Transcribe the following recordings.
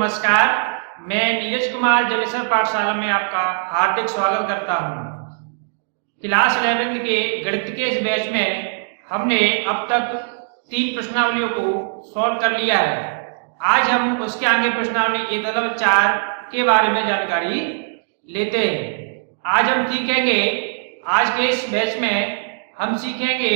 नमस्कार। मैं नीरज कुमार जलेसर पाठशाला में आपका हार्दिक स्वागत करता हूं। क्लास 11 के गणित के इस बैच में हमने अब तक 3 प्रश्नावलियों को सॉल्व कर लिया है। आज हम उसके आगे प्रश्नावली 1-4 के बारे में जानकारी लेते हैं। आज हम सीखेंगे, आज के इस बैच में हम सीखेंगे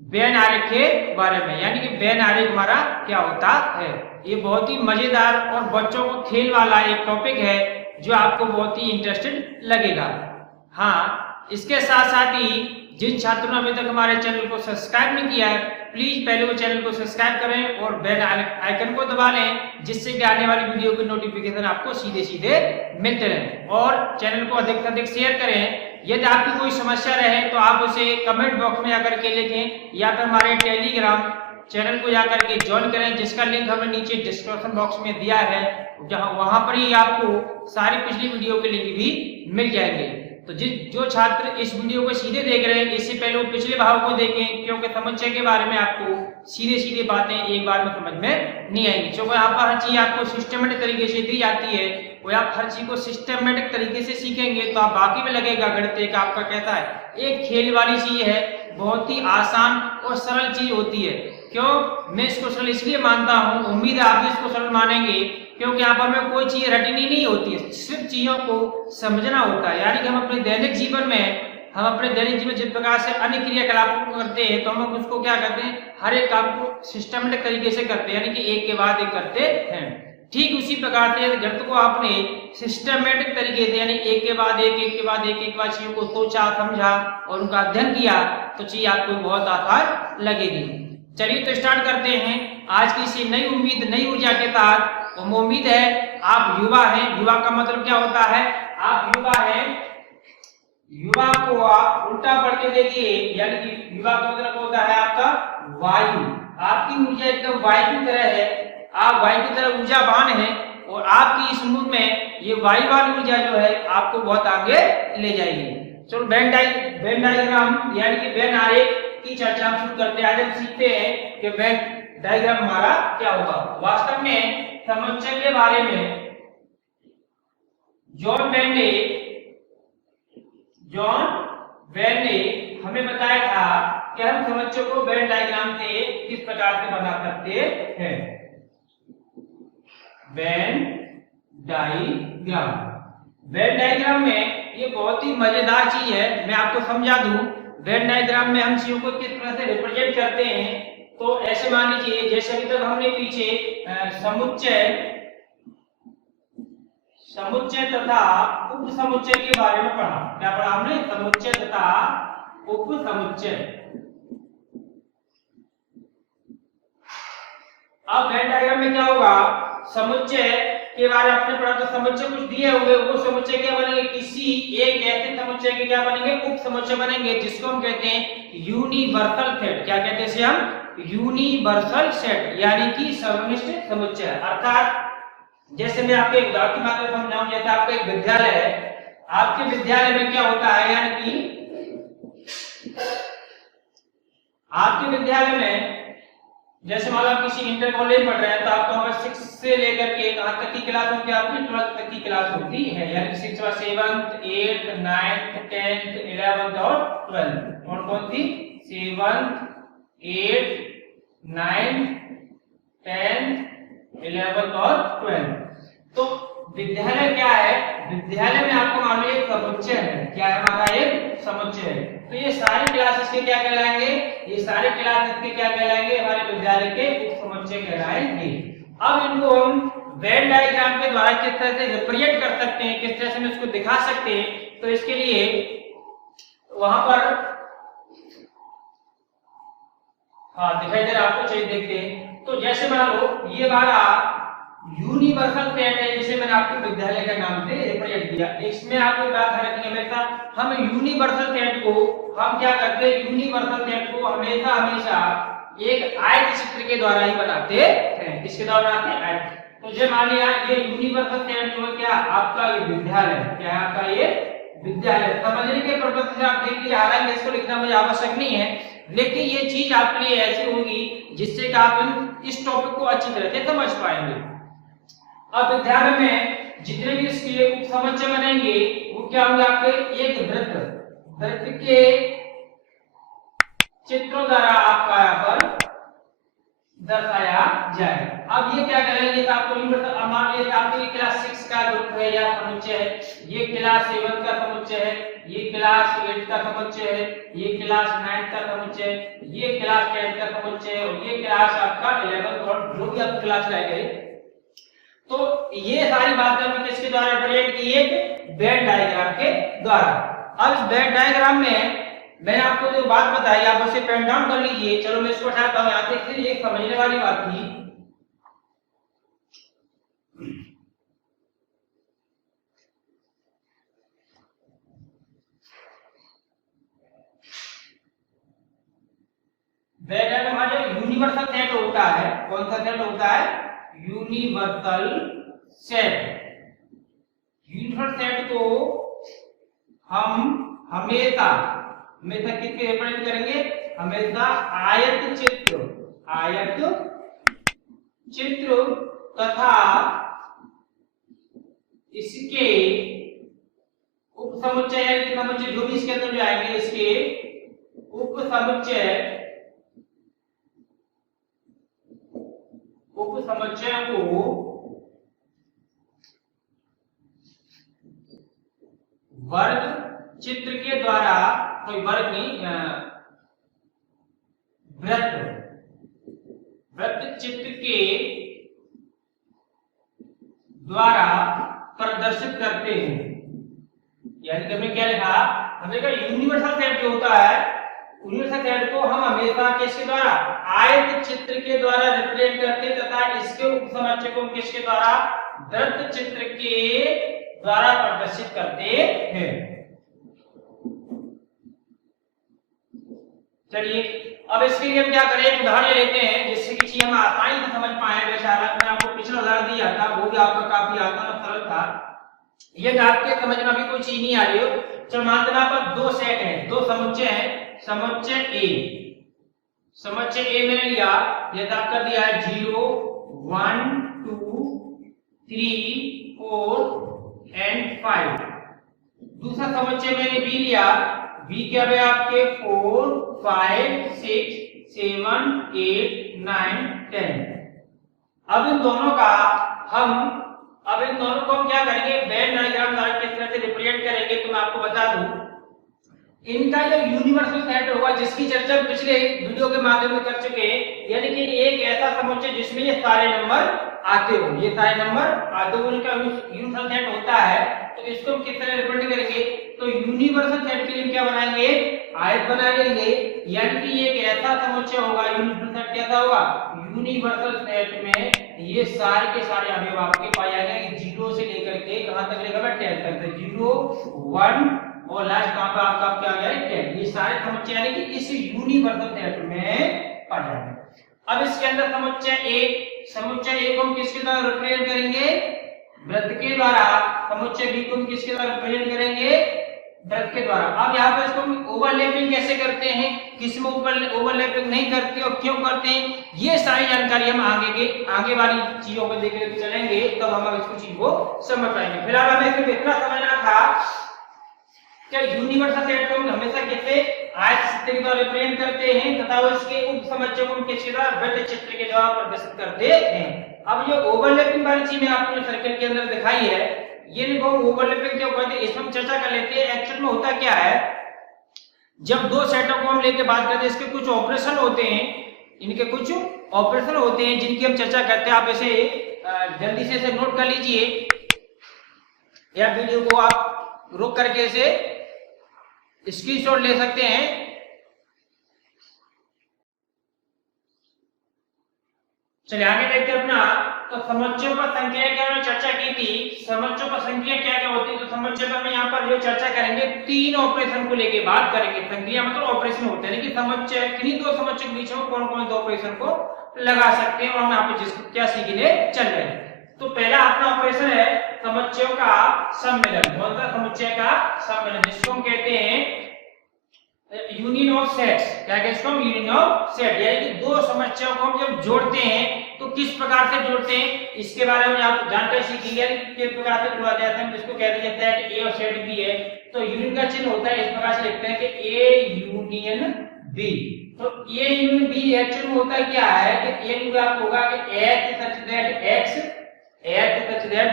वेन आरेख के बारे में, यानी कि वेन आरेख हमारा क्या होता है। ये बहुत ही मजेदार और बच्चों को खेल वाला एक टॉपिक है जो आपको बहुत ही इंटरेस्टेड लगेगा। हाँ, इसके साथ साथ ही जिन छात्रों ने अभी तक हमारे चैनल को सब्सक्राइब नहीं किया है, प्लीज पहले वो चैनल को सब्सक्राइब करें और बेल आइकन को दबा लें, जिससे कि आने वाली वीडियो की नोटिफिकेशन आपको सीधे सीधे मिलते रहें। और चैनल को अधिक से अधिक शेयर करें। यदि आपकी कोई समस्या रहे तो आप उसे कमेंट बॉक्स में जाकर के लिखें या फिर हमारे टेलीग्राम चैनल को जाकर के ज्वाइन करें, जिसका लिंक हमने नीचे डिस्क्रिप्शन बॉक्स में दिया है, जहां वहां पर ही आपको सारी पिछली वीडियो के लिंक भी मिल जाएंगे। तो जो छात्र इस वीडियो को सीधे देख रहे हैं, इससे पहले वो पिछले भाव को देखें, क्योंकि समुच्चय के बारे में आपको सीधे सीधे बातें एक बार में समझ में नहीं आएंगी। क्योंकि यहाँ पर हर चीज आपको सिस्टमेटिक तरीके से दी जाती है और आप हर चीज को सिस्टमेटिक तरीके से सीखेंगे तो आप बाकी में लगेगा गणित एक आपका कहता है एक खेल वाली चीज है, बहुत ही आसान और सरल चीज होती है। क्यों मैं इसको सरल इसलिए मानता हूँ, उम्मीद है आप भी इसको सरल मानेंगे, क्योंकि यहाँ पर में कोई चीज रटनी नहीं होती है, सिर्फ चीजों को समझना होता है। यानी कि हम अपने दैनिक जीवन में जिस प्रकार से अन्य क्रियाकलापों को करते हैं, तो हम उसको क्या करते हैं, हर एक काम को सिस्टमेटिक तरीके से करते हैं, यानी कि एक के बाद एक करते हैं। ठीक उसी प्रकार से गणित को आपने सिस्टमेटिक तरीके से, यानी एक के बाद एक चीजों को सोचा समझा और उनका अध्ययन किया, तो चीज आपको बहुत आसान लगेगी। चलिए तो स्टार्ट करते हैं आज की इसी नई उम्मीद नई ऊर्जा के साथ। उम्मीद है आप युवा हैं। युवा का मतलब क्या होता है, आप युवा हैं। युवा को आप उल्टा पढ़ के देखिए, यानी कि युवा का मतलब होता है आपका वायु। आपकी ऊर्जा एकदम वायु की तरह है, आप वायु की तरह ऊर्जावान हैं और आपकी इस उम्र में ये वायुवान ऊर्जा जो है आपको बहुत आगे ले जाएगी। चलो वेन डायग्राम यानी कि वेन आरेख की चर्चा हम शुरू करते हैं। आज हम सीखते हैं कि वेन डायग्राम हमारा क्या होगा। वास्तव में समुच्चय के बारे में जॉन वेन ने हमें बताया था कि हम समुच्चय को वेन डायग्राम से किस प्रकार से बना सकते हैं। वेन डायग्राम में ये बहुत ही मजेदार चीज है, मैं आपको समझा दूं। वेन डायग्राम में हम चीजों को किस तरह से रिप्रेजेंट करते हैं, तो ऐसे मान लीजिए जैसे अभी तक हमने पीछे समुच्चय तथा उप समुच्चय के बारे में पढ़ा। क्या पढ़ा हमने, समुच्चय तथा उप समुच्चय। अब वेन डायग्राम में क्या होगा, समुच्चय के बारे में आपने पढ़ा, तो समुच्चय कुछ दिए हुए, वो समुच्चय क्या बनेंगे, किसी एक ऐसे समुच्चय के क्या बनेंगे, उप समुच्चय बनेंगे, जिसको हम कहते हैं यूनिवर्सल सेट। क्या कहते हैं इसे हम, यूनिवर्सल सेट, यानी कि सर्वनिष्ठ समुच्चय। अर्थात जैसे मैं आपको एक उदाहरण की बात में समझाऊं, जैसे आपका एक विद्यालय है, आपके विद्यालय में क्या होता है, यानी कि आपके विद्यालय में जैसे मान लो आप किसी इंटर कॉलेज पढ़ रहे हैं, तो आपका 6 से लेकर के कहां तक की क्लास होती है, आपकी 12th तक की क्लास होती है, यानी कि 6 7th 8th 9th 10th 11th और 12th। और कौन सी, 7th 8th 9th 10th 11th और 12th। तो विद्यालय क्या है, विद्यालय में आपको मान लो एक समुच्चय है। क्या है हमारा, एक समुच्चय है। तो ये सारे क्लासेस के क्या कहलाएंगे, ये सारे क्लासेस के क्या कहलाएंगे, हमारे विद्यालय के उप समुच्चय कहलाएंगे। अब इनको हम वेन डायग्राम के द्वारा किस तरह से रिप्रेजेंट कर सकते हैं, किस तरह से हम इसको दिखा सकते हैं, तो इसके लिए वहां पर दिखाई दे रहा आपको, चाहिए देखते हैं। तो जैसे मान लो ये हमारा यूनिवर्सल सेट है, जिसे मैंने आपके विद्यालय का नाम से रिप्रेजेंट किया। इसमें आपको बात रखनी हमेशा, हम यूनिवर्सल सेट को हम क्या करते हैं, यूनिवर्सल सेट को हमेशा एक आयत चित्र के द्वारा ही बनाते हैं। किसके द्वारा बनाते हैं, आयत। तो जब मान लिया ये यूनिवर्सल सेट जो है क्या आपका ये विद्यालय, क्या है आपका ये विद्यालय। समझने के पर्पज से आप देख लीजिए, हालांकि इसको लिखना मुझे आवश्यक नहीं है, लेकिन ये चीज आपके लिए ऐसी होगी जिससे कि आप इस टॉपिक को अच्छी तरह से समझ पाएंगे। अब विद्यालय में जितने भी इसके उप समुच्चय बनेंगे वो क्या होंगे आपके, एक वृत्त के चित्रों द्वारा आपका यहाँ पर दर्शाया जाए। अब ये क्या करेंगे, तो आपको अब मान लीजिए आपके क्लास 6 का ग्रुप है या समुच्चय है, ये क्लास 7 का समुच्चय है, ये क्लास 8 का समुच्चय है, ये क्लास 9 का समुच्चय है, ये क्लास 10 का समुच्चय है और ये क्लास आपका 11 और जो भी आप क्लास रह गए। तो ये सारी बातें हमने किसके द्वारा रिप्रेजेंट की, एक वेन डायग्राम के द्वारा। अब इस वेन डायग्राम में मैंने आपको जो बात बताई आप उसे पेन डाउन कर लीजिए। चलो मैं इसको हटाता हूं। यहां देखिए एक समझने वाली बात थी, वेन डायग्राम हमारा यूनिवर्सल सेट होता है, कौन सा सेट होता है, यूनिवर्सल सेट। यूनिवर्सल सेट को हम हमेशा किसके रिप्रेजेंट करेंगे, हमेशा आयत चित्र तथा इसके उप समुच्चय जो भी इसके अंदर जो आएंगे, इसके उप समुच्चय को वर्ग चित्र के द्वारा, कोई वर्ग नहीं, वृत्त चित्र के द्वारा प्रदर्शित करते हैं। यानी कि हमने क्या लिखा, हमने कहा यूनिवर्सल सेट जो होता है, यूनिवर्सल सेट को हम हमेशा किसके द्वारा, आयत चित्र के द्वारा रिप्रेजेंट करते तथा इसके उप समुच्चय को किसके द्वारा, वृत्त चित्र के द्वारा प्रदर्शित करते हैं। चलिए अब इसके लिए हम क्या करें, एक उदाहरण लेते हैं जिससे कि चीज हम आसानी से समझ पाए। बेचारा मैंने आपको पिछला उदाहरण दिया था, वो भी आपका काफी आसान और सरल था। ये आपके समझ में अभी कोई चीज नहीं आ रही हो, चलो मानते हैं पर दो सेट हैं, दो समुच्चय हैं, समुच्चय ए मैंने लिया, ये दाग कर दिया है 0 1 2 3 4 एंड 5। दूसरा समुच्चय मैंने बी लिया, बी क्या है आपके 4 5 6 7 8 9 10। अब इन दोनों को हम क्या करेंगे, वेन डायग्राम द्वारा किस तरह से रिप्रेजेंट करेंगे, तो मैं आपको बता दूं। इनका जो यूनिवर्सल सेट होगा जिसकी चर्चा पिछले वीडियो के माध्यम से कर चुके हैं, यानी कि एक ऐसा समुच्चय जिसमें ये सारे नंबर आते हो, ये सारे नंबर आते हो, इनका यूनिवर्सल सेट होता है। तो इसको हम किस तरह रिप्रेजेंट करेंगे, तो यूनिवर्सल सेट के लिए क्या बनाएंगे, आयत बना लेंगे। यानी कि ये एक ऐसा समुच्चय होगा, यूनिवर्सल सेट कैसा होगा, यूनिवर्सल सेट में ये सारे के सारे अवयव आपके पाए जाएंगे, 0 से लेकर के कहां तक लेकर 10 तक, 0 1 और लास्ट कहां पे आपका क्या आ गया 10। ये सारे समुच्चय यानी कि इस यूनिवर्सल सेट में पड़ जाएंगे। अब इसके अंदर समुच्चय ए को हम किसके द्वारा रिप्रेजेंट करेंगे, वृत्त के द्वारा। समुच्चय बी को हम किसके द्वारा रिप्रेजेंट करेंगे, वृत्त के द्वारा। अब यहाँ पर इसको हम ओवरलैपिंग कैसे करते हैं, किस में ओवरलैपिंग नहीं करते और क्यों करते हैं, ये सारी जानकारी हम आगे वाली चीजों को देखते चलेंगे, तब हम इसको चीज को समझ पाएंगे। फिलहाल हमें सिर्फ इतना समझना था कि यूनिवर्सल सेट को हम हमेशा कैसे आयत चित्र के द्वारा रिप्रेजेंट करते हैं तथा उसके उप समुच्चय को हम किसके द्वारा, वृत्त चित्र के द्वारा प्रदर्शित करते हैं। अब ये ओवरलैपिंग वाली चीज मैं आपको सर्कल के अंदर दिखाई है, ये देखो ओवरलैपिंग क्यों कहते हैं, इसमें हम चर्चा कर लेते हैं। एक्चुअल में होता क्या है, जब दो सेटों को हम लेके बात करते हैं, इसके कुछ ऑपरेशन होते हैं, इनके कुछ ऑपरेशन होते हैं जिनकी हम चर्चा करते हैं। आप ऐसे जल्दी से इसे नोट कर लीजिए या वीडियो को आप रोक करके इसे स्क्रीनशॉट ले सकते हैं। चलिए आगे देखते हैं अपना। तो समुच्चयों पर संख्या की हमने चर्चा की थी, समुच्चयों पर संख्या क्या क्या होती है, तो समुच्चय पर यहाँ पर जो चर्चा करेंगे 3 ऑपरेशन को लेके बात करेंगे। संख्या मतलब ऑपरेशन होते हैं कि समुच्चय किन्हीं दो समुच्चय के बीच में कौन कौन से ऑपरेशन को लगा सकते हैं, और हम यहाँ पे क्या सीखने चल रहे हैं। तो पहला अपना ऑपरेशन है समुच्चयों का सम्मेलन। कौन सा, समुच्चय का सम्मेलन, जिसको हम कहते हैं यूनियन ऑफ सेट्स, क्या कहते हैं इसको, यूनियन ऑफ सेट, यानी कि दो समुच्चयों को हम जब जोड़ते हैं तो किस प्रकार से जोड़ते हैं इसके बारे में आप जानकारी सीखेंगे कि किस प्रकार से जोड़ा जाता है, जिसको कहते हैं सेट ए और सेट बी है। तो यूनियन का चिन्ह होता है इस प्रकार से लिखते हैं कि ए यूनियन बी। तो ए यूनियन बी एक्चुअली होता क्या है कि ए में आपको होगा कि x such that x, x such that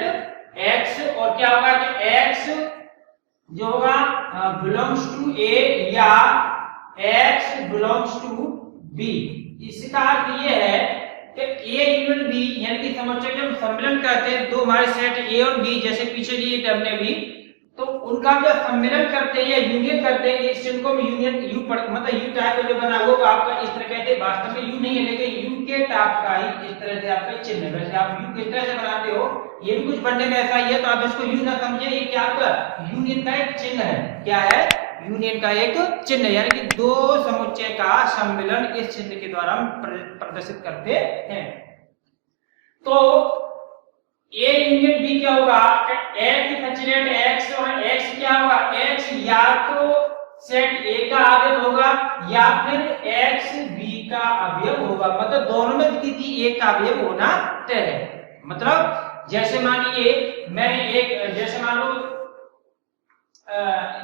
x, और क्या होगा कि x जो होगा बिलोंग्स टू ए या x बिलोंग्स टू b। इसका अर्थ ये है कि a यूनियन b यानी कि समुच्चय जब सम्मिलन करते हैं दो हमारे सेट a और b, जैसे पीछे लिए हमने भी, तो उनका जब सम्मिलन करते हैं या यूनियन करते हैं, इस चिन्ह को हम यूनियन यू मतलब यू टाइप का जो बना वो आपका इस तरह कहते हैं, वास्तव में यू नहीं है लेकिन यू के टाइप का ही इस तरह से आपका चिन्ह है। वैसे आप यू किस तरह से बनाते हो ये भी कुछ बनने में ऐसा ही है, तो आप इसको यू ना समझे, ये क्या आपका यूनियन का एक चिन्ह है। क्या है? यूनियन का एक चिन्ह, यानी कि दो समुच्चय का सम्मिलन इस चिन्ह के द्वारा हम प्रदर्शित करते हैं। तो ए यूनियन बी क्या होगा, एक्स सचनेट एक्स, और एक्स क्या होगा, एक्स या तो सेट ए का अवयव होगा या फिर एक्स बी का अवयव होगा, मतलब दोनों में किसी एक का अवयव होना तय है। मतलब जैसे मान लीजिए मैंने एक, जैसे मान लो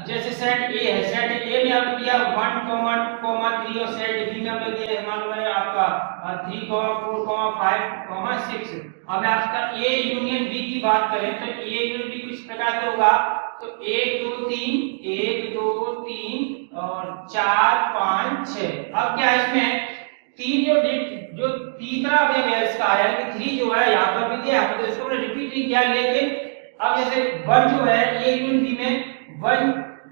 जैसे सेट ए है, सेट ए में आपने दिया 1,3 और सेट बी में आपने दिया मान लो मैंने आपका 3, 4, 5, 6। अब आपका ए यूनियन बी की बात करें तो ए यूनियन बी कुछ प्रकार से होगा, तो 1 2 3 और 4 5 6। अब क्या है इसमें तीन जो तीसरा अवयव है इसका, यानी कि 3 जो है यहाँ पर भी दिया, तो इसको हमने रिपीट नहीं किया, लेकिन अब जैसे 1 जो है ए यूनियन बी में 1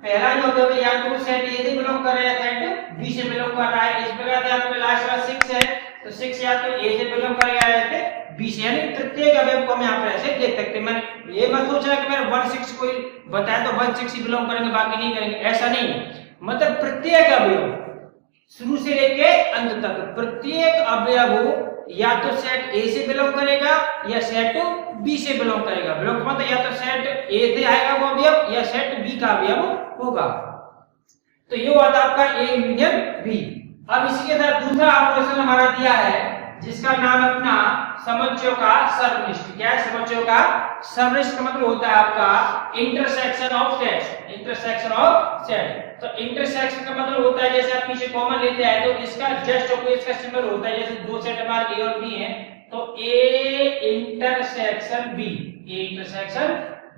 पहला जो अवयव है या तो सेट ए से बिलोंग कर रहा है सेट बी से बिलोंग कर रहा है। इस प्रकार से आपका लास्ट वाला 6 है तो 6 या तो ए से बिलोंग करेगा या फिर बी से, यानी प्रत्येक अवयव को हम यहाँ पर ऐसे देख सकते हैं। मैंने ये मत सोचना कि मैंने 1/6 कोई बताया तो 1/6 ही बिलोंग करेंगे बाकी नहीं करेंगे, ऐसा नहीं है। मतलब प्रत्येक अवयव शुरू से लेके अंत तक प्रत्येक अवयव या तो सेट ए से बिलोंग करेगा या सेट बी से बिलोंग करेगा। बिलोंग मतलब या तो सेट ए से आएगा वो अवयव या सेट बी का अवयव होगा। तो ये हुआ था आपका ए यूनियन बी। अब इसी के साथ दूसरा ऑपरेशन हमारा दिया है जिसका नाम अपना समुच्चयों का सर्वनिष्ठ। क्या है समुच्चयों का सर्वनिष्ठ? मतलब होता है आपका intersection of sets, intersection of set. तो इंटरसेक्शन का मतलब होता है जैसे आप पीछे कॉमन लेते हैं तो इसका जस्ट ऑपोजिट का सिंबल होता है, जैसे दो सेट हमारे ए और बी हैं तो A intersection B, A intersection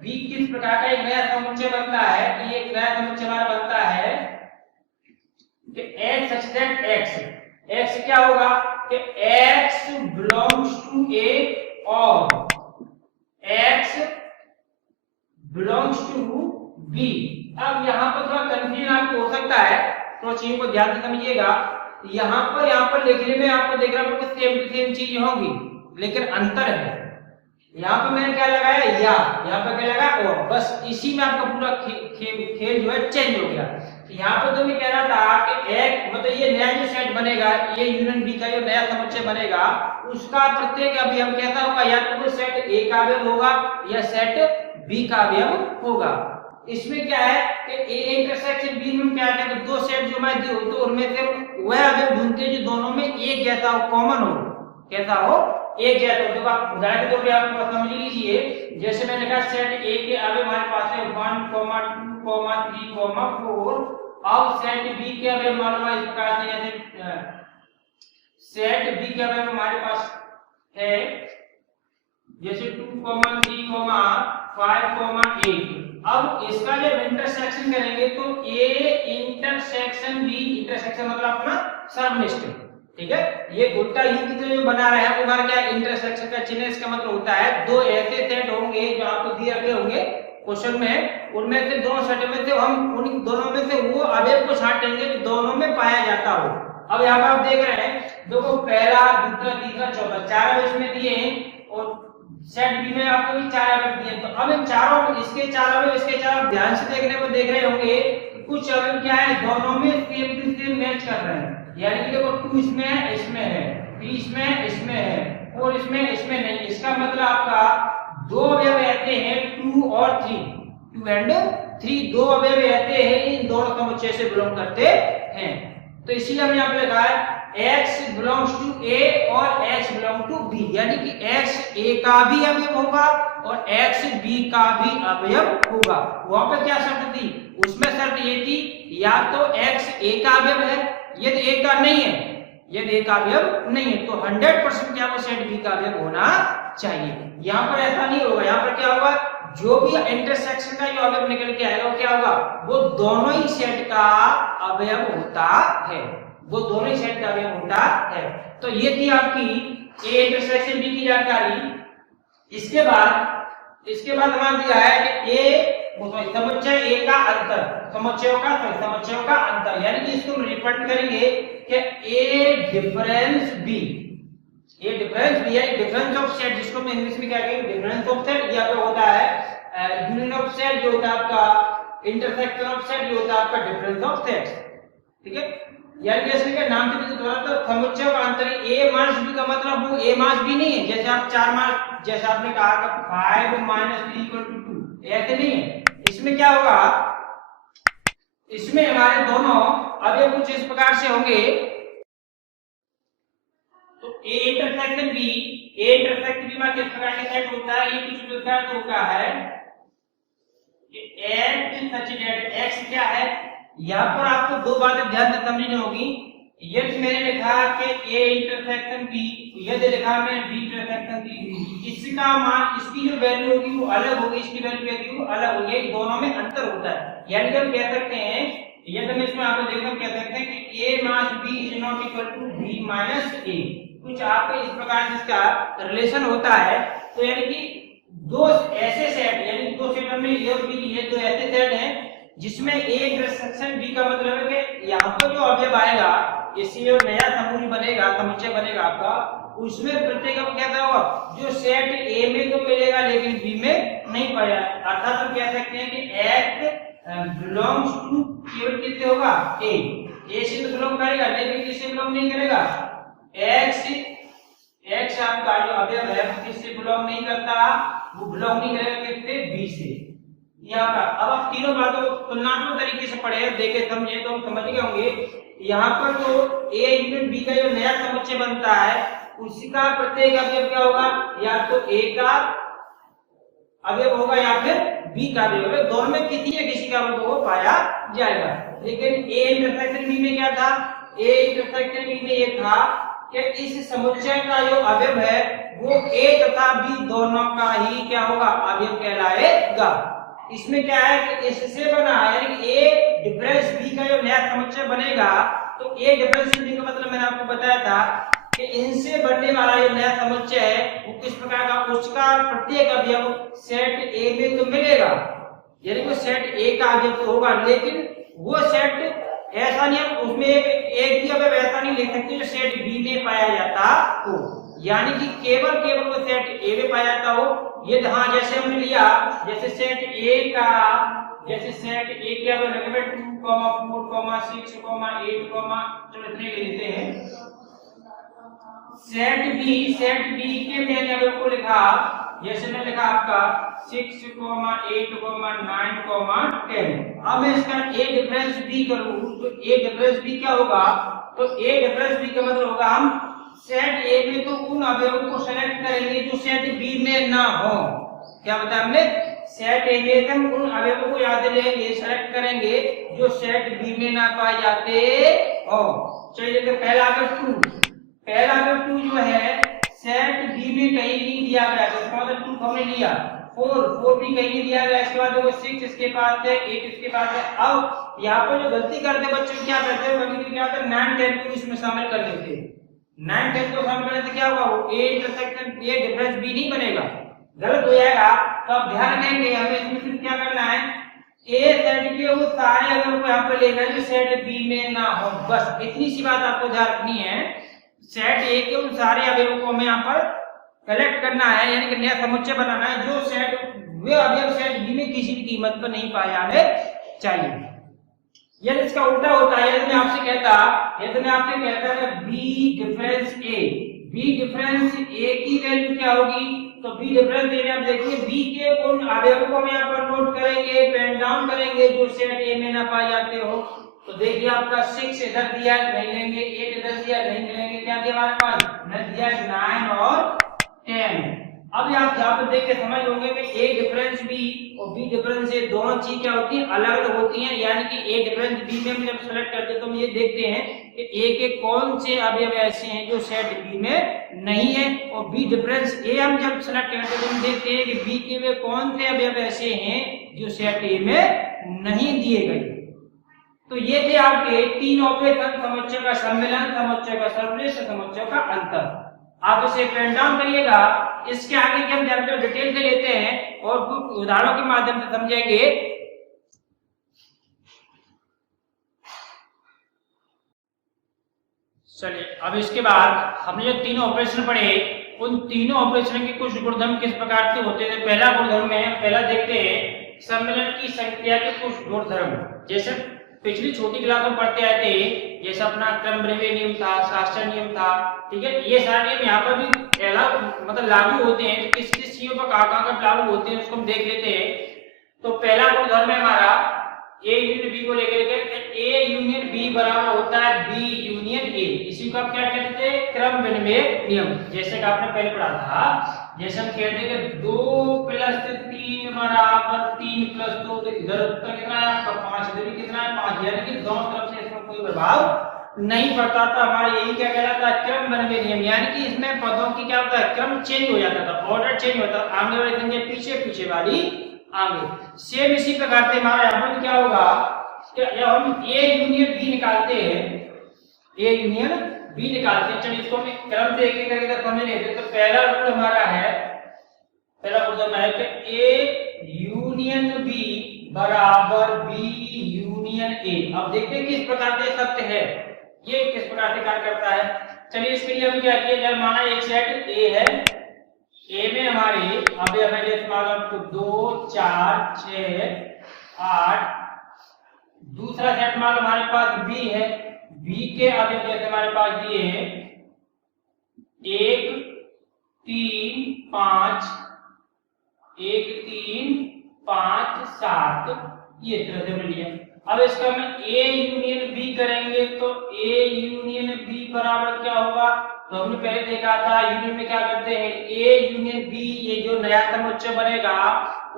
B किस प्रकार का एक नया समुच्चय बनता है, ये एक नया समुच्चय हमारा बनता है कि x such that x क्या होगा कि x belongs to a और x belongs to b। अब यहाँ पर थोड़ा कंफ्यूजन आपको हो सकता है, तो चीज को ध्यान से समझिएगा। यहाँ पर लिखने में आपको देख रहा हूँ सेम टू सेम चीज होगी लेकिन अंतर है। यहाँ पर मैंने क्या लगाया या, यहाँ पर क्या लगा और, बस इसी में आपका पूरा खेल जो है चेंज हो गया। यहाँ पर तो मैं कह रहा था कि एक मतलब ये नया जो सेट बनेगा, ये यूनियन बी का जो नया समुच्चय बनेगा उसका प्रत्येक अवयव कैसा होगा, या तो वो सेट ए का अवयव होगा या सेट बी का अवयव होगा। इसमें क्या है कि ए इंटरसेक्शन बी में क्या है कि दो सेट जो मैं तो उनमें से वह अवयव ढूंढते हैं जो दोनों में एक जैसा हो, कॉमन हो, कैसा हो, एक जैसा हो। तो आप उदाहरण के तौर पे आप समझ लीजिए, जैसे मैंने कहा सेट ए के अवयव हमारे पास है 1, 2, 3, 4। अब सेट बी के अवयव मालूम है इस प्रकार से, जैसे सेट बी के अवयव हमारे पास है जैसे 2, 3, 5, 8। अब इसका जब इंटरसेक्शन करेंगे तो ए इंटरसेक्शन बी, इंटरसेक्शन मतलब अपना सर्वनिष्ठ, ठीक है। ये उल्टा यू की तरह जो बना रहा है वो क्या इंटरसेक्शन का चिन्ह, इसका मतलब होता है दो ऐसे सेट होंगे जो आपको दिए रखे होंगे क्वेश्चन में, उनमें से दोनों सेट में से हम उन दोनों में से वो अवयव को छांटेंगे जो दोनों में पाया जाता हो। अब यहाँ पर आप देख रहे हैं देखो पहला, दूसरा, तीसरा, चौथा, चार अवयव इसमें दिए हैं और सेट बी में आपको भी 4 अवयव दिए। तो अब इन चारों, इसके 4 अवयव, इसके 4 ध्यान से देखने को देख रहे होंगे कुछ अवयव क्या है दोनों में सेम टू सेम मैच कर रहे हैं, यानी कि देखो 2 इसमें है, इसमें है, 3 इसमें, इसमें है, 4 इसमें, इसमें नहीं। इसका मतलब आपका दो अवयव रहते हैं 2 और 3, 2 एंड 3 दो अवयव रहते हैं इन दोनों समुच्चय से बिलोंग करते हैं। तो इसीलिए हमने यहाँ पे लिखा है x बिलोंग्स टू a और x बिलोंग टू b, यानी कि x a का भी अवयव होगा और x b का भी अवयव होगा। वहां पे क्या शर्त थी? उसमें शर्त ये थी या तो x a का अवयव है, यदि a का नहीं है, यदि a का अवयव नहीं है तो 100% क्या वो सेट b का अवयव होना चाहिए। यहाँ पर ऐसा नहीं होगा, यहाँ पर क्या होगा, जो भी इंटरसेक्शन का जो अवयव निकल के आएगा वो क्या होगा, वो दोनों ही सेट का अवयव होता है, वो दोनों ही सेट का अवयव होता है। तो ये थी आपकी ए इंटरसेक्शन बी की जानकारी। इसके बाद हमारा दिया है कि ए समुच्चय ए का अंतर, समुच्चयों का अंतर, यानी कि इसको रिप्रेजेंट करेंगे कि ए डिफरेंस बी, ये डिफरेंस भी है, डिफरेंस ऑफ सेट, जिसको हम इंग्लिश में क्या कहेंगे, डिफरेंस ऑफ सेट, या तो होता है यूनियन ऑफ सेट जो होता है आपका, इंटरसेक्शन ऑफ सेट जो होता है आपका डिफरेंस ऑफ सेट। ठीक है, यानी जैसे कि नाम से भी थोड़ा तो समुच्चय का अंतर, ए माइनस बी का मतलब वो ए माइनस बी नहीं है, जैसे आप 4 माइनस, जैसे आपने कहा कि 5 माइनस 3 इक्वल टू 2, ऐसे नहीं है। इसमें क्या होगा, इसमें हमारे दोनों अवयव कुछ इस प्रकार से होंगे, A intersection B, A intersection B में किस प्रकार का सेट होता है, ये कुछ प्रकार का होता है कि x सच दैट x क्या है। यहाँ पर आपको दो बातें ध्यान से समझनी होगी। यदि मैंने लिखा कि a इंटरसेक्शन b, यदि लिखा मैंने b इंटरसेक्शन b, इसका मान, इसकी जो वैल्यू होगी वो अलग होगी, इसकी वैल्यू वो अलग होगी, दोनों में अंतर होता है। यानी कि हम कह सकते हैं, यदि हम इसमें आपको देखकर कह सकते हैं कि a minus b is not equal to b minus a, कुछ आपको इस प्रकार से इसका रिलेशन होता है। तो यानी कि दो ऐसे सेट, यानी दो सेट में ए और बी, ये दो ऐसे सेट हैं जिसमें ए इंटरसेक्शन बी का मतलब है कि यहाँ पर जो अवयव आएगा, इससे जो नया समूह बनेगा, समुच्चय बनेगा आपका, उसमें प्रत्येक को क्या होगा, जो सेट ए में तो मिलेगा लेकिन बी में नहीं पाया, अर्थात हम कह सकते हैं कि x बिलोंग्स टू केवल किससे होगा, ए से तो बिलोंग करेगा लेकिन किससे बिलोंग नहीं करेगा, x आपका जो अवयव है किससे बिलोंग नहीं करता, वो बिलोंग नहीं करेगा किससे, b से। यहाँ का अब आप तीनों बातों को तुलनात्मक तरीके से पढ़े, देखे, समझे तो समझ गए होंगे। यहाँ पर तो a यूनिट b का जो नया समुच्चय बनता है उसका प्रत्येक अवयव क्या होगा, या तो a का अवयव होगा या फिर b का अवयव होगा, दोनों में किसी न किसी का अवयव वो पाया जाएगा। लेकिन a इंटरसेक्शन b में क्या था, a इंटरसेक्शन b में ये था कि इस समुच्चय का जो अवयव है वो a तथा b दोनों का ही क्या होगा, अवयव कहलाएगा। इसमें क्या है कि इससे बना, यानी कि a डिफरेंस b का जो नया समुच्चय बनेगा, तो a डिफरेंस b का मतलब मैंने आपको बताया था कि इनसे बनने वाला जो नया समुच्चय है वो किस प्रकार का, उसका प्रत्येक अवयव सेट a में तो मिलेगा, यानी कि सेट a का अवयव तो होगा, लेकिन वो सेट ऐसा नहीं है, उसमें एक भी अवयव ऐसा नहीं लिख सकते जो सेट बी में पाया जाता हो, यानी कि केवल वो सेट ए में पाया जाता हो। ये हाँ, जैसे हमने लिया, जैसे सेट ए का, जैसे सेट ए के अवयव लगभग 2, 4, 6, 8, चलो इतने ले लेते हैं। सेट बी के मैंने अवयव को लिखा, जैसे मैंने लिखा आपका 6, 8, 9, 10। अब मैं इसका a डिफरेंस b करूं तो a डिफरेंस b क्या होगा, तो a डिफरेंस b का मतलब होगा हम सेट a में तो उन अवयवों को सेलेक्ट करेंगे जो सेट b में ना हो। क्या बताया हमने, सेट a में हम उन अवयवों को याद लेंगे, सेलेक्ट करेंगे जो सेट b में ना पाए जाते हो। चलिए देखो, पहला अवयव 2 जो है सेट b में कहीं नहीं दिया गया, तो इसका मतलब 2 हमने लिया, 4 भी कहीं नहीं दिया गया, इसके बाद देखो 6 इसके पास है, 8 इसके पास है। अब यहाँ पर जो गलती करते बच्चे क्या करते हैं, कभी क्या होता है 9, 10 को इसमें शामिल कर लेते हैं, 9, 10 को शामिल करने से क्या होगा, वो a intersection a difference b नहीं बनेगा, गलत हो जाएगा। तो आप ध्यान रखेंगे, हमें इसमें सिर्फ क्या करना है, a सेट के वो सारे अवयव को यहाँ पर लेना है जो सेट b में ना हो, बस इतनी सी बात आपको ध्यान रखनी है। सेट a के उन सारे अवयवों को हमें यहाँ पर कलेक्ट करना है, यानी कि नया समुच्चय बनाना है जो सेट, वे अवयव सेट b में किसी भी कीमत पर नहीं पाए जाने चाहिए। यदि इसका उल्टा होता है, यदि मैं आपसे कहता है b डिफरेंस a की वैल्यू क्या होगी, तो b डिफरेंस a में आप देखिए b के उन अवयवों को हम यहाँ पर नोट करेंगे, पेन डाउन करेंगे जो सेट a में ना पाए जाते हो। तो देखिए आपका 6 इधर दिया नहीं लेंगे, 8 इधर दिया नहीं लेंगे, क्या दिया हमारे पास न दिया 9 और 10। अब आप यहाँ पर देख के समझ होंगे कि ए डिफरेंस बी और बी डिफरेंस ए दोनों चीज क्या होती है अलग अलग होती हैं, यानी कि ए डिफरेंस बी में हम जब सेलेक्ट करते हैं तो हम ये देखते हैं कि ए के कौन से अवयव ऐसे हैं जो सेट बी में नहीं है, और बी डिफरेंस ए हम जब सेलेक्ट करते हैं तो हम देखते हैं कि बी के वे कौन से अवयव ऐसे हैं जो सेट ए में नहीं दिए गए। तो ये थे आपके तीन ऑपरेशन, समुच्चय का सम्मिलन, समुच्चय का सर्वश्रेष्ठ, समुच्चय का अंतर। आप इसे पेन डाउन करिएगा। इसके आगे के हम जानते डिटेल से लेते हैं और कुछ उदाहरणों के माध्यम से समझेंगे। चलिए अब इसके बाद हमने जो तीनों ऑपरेशन पढ़े उन तीनों ऑपरेशन के कुछ गुणधर्म किस प्रकार के होते हैं। पहला गुणधर्म है, पहला देखते हैं सम्मिलन की संख्या के कुछ गुणधर्म। जैसे पिछली छोटी क्लास में पढ़ते आए थे, जैसे अपना क्रमबद्ध नियम था, शास्त्र नियम था, ठीक है, ये सारे नियम यहाँ पर भी पहला मतलब लागू होते हैं। तो किस किस चीजों पर कहाँ कहाँ लागू होते हैं उसको हम देख लेते हैं। तो पहला गुणधर्म है हमारा ए यूनियन बी को लेकर के, ए यूनियन बी बराबर होता है बी यूनियन ए। इसी को आप क्या कहते हैं क्रमबद्ध नियम। जैसे कि आपने पहले पढ़ा था, जैसे हम कहते हैं कि 2 + 3 बराबर 3 + 2, तो इधर उत्तर कितना है आपका 5, इधर भी कितना है 5, यानी कि दोनों तरफ से इसमें कोई प्रभाव नहीं पड़ता था। हमारा यही क्या कहलाता है क्रमबद्ध नियम, यानी कि इसमें पदों की क्या होता है क्रम चेंज हो जाता था, ऑर्डर चेंज होता था, आगे वाली संख्या पीछे, पीछे वाली आगे। सेम इसी प्रकार से हमारा यहाँ पर क्या होगा कि जब हम ए यूनियन बी निकालते हैं, ए यूनियन बी निकालते हैं, चलिए इसको हम क्रम से एक करके समझ लेते हैं। तो पहला रूल हमारा है, पहला गुणधर्म है कि ए यूनियन बी बराबर बी यूनियन ए। अब देखते हैं किस प्रकार से सत्य है, ये किस प्रकार से कार्य करता है। चलिए इसके लिए हम क्या किए, जब माना एक सेट ए है, ए में हमारे अवयव है जैसे मान लो 2 4 6 8, दूसरा सेट मान लो हमारे पास बी है, बी के अवयव जैसे हमारे पास दिए हैं 1 3 5 1 3 5 7, ये तरह से मिल गया। अब इसका हम ए यूनियन बी करेंगे तो ए यूनियन बी बराबर क्या होगा, तो हमने पहले देखा था यूनियन में क्या करते हैं ए यूनियन बी, ये जो नया समुच्चय बनेगा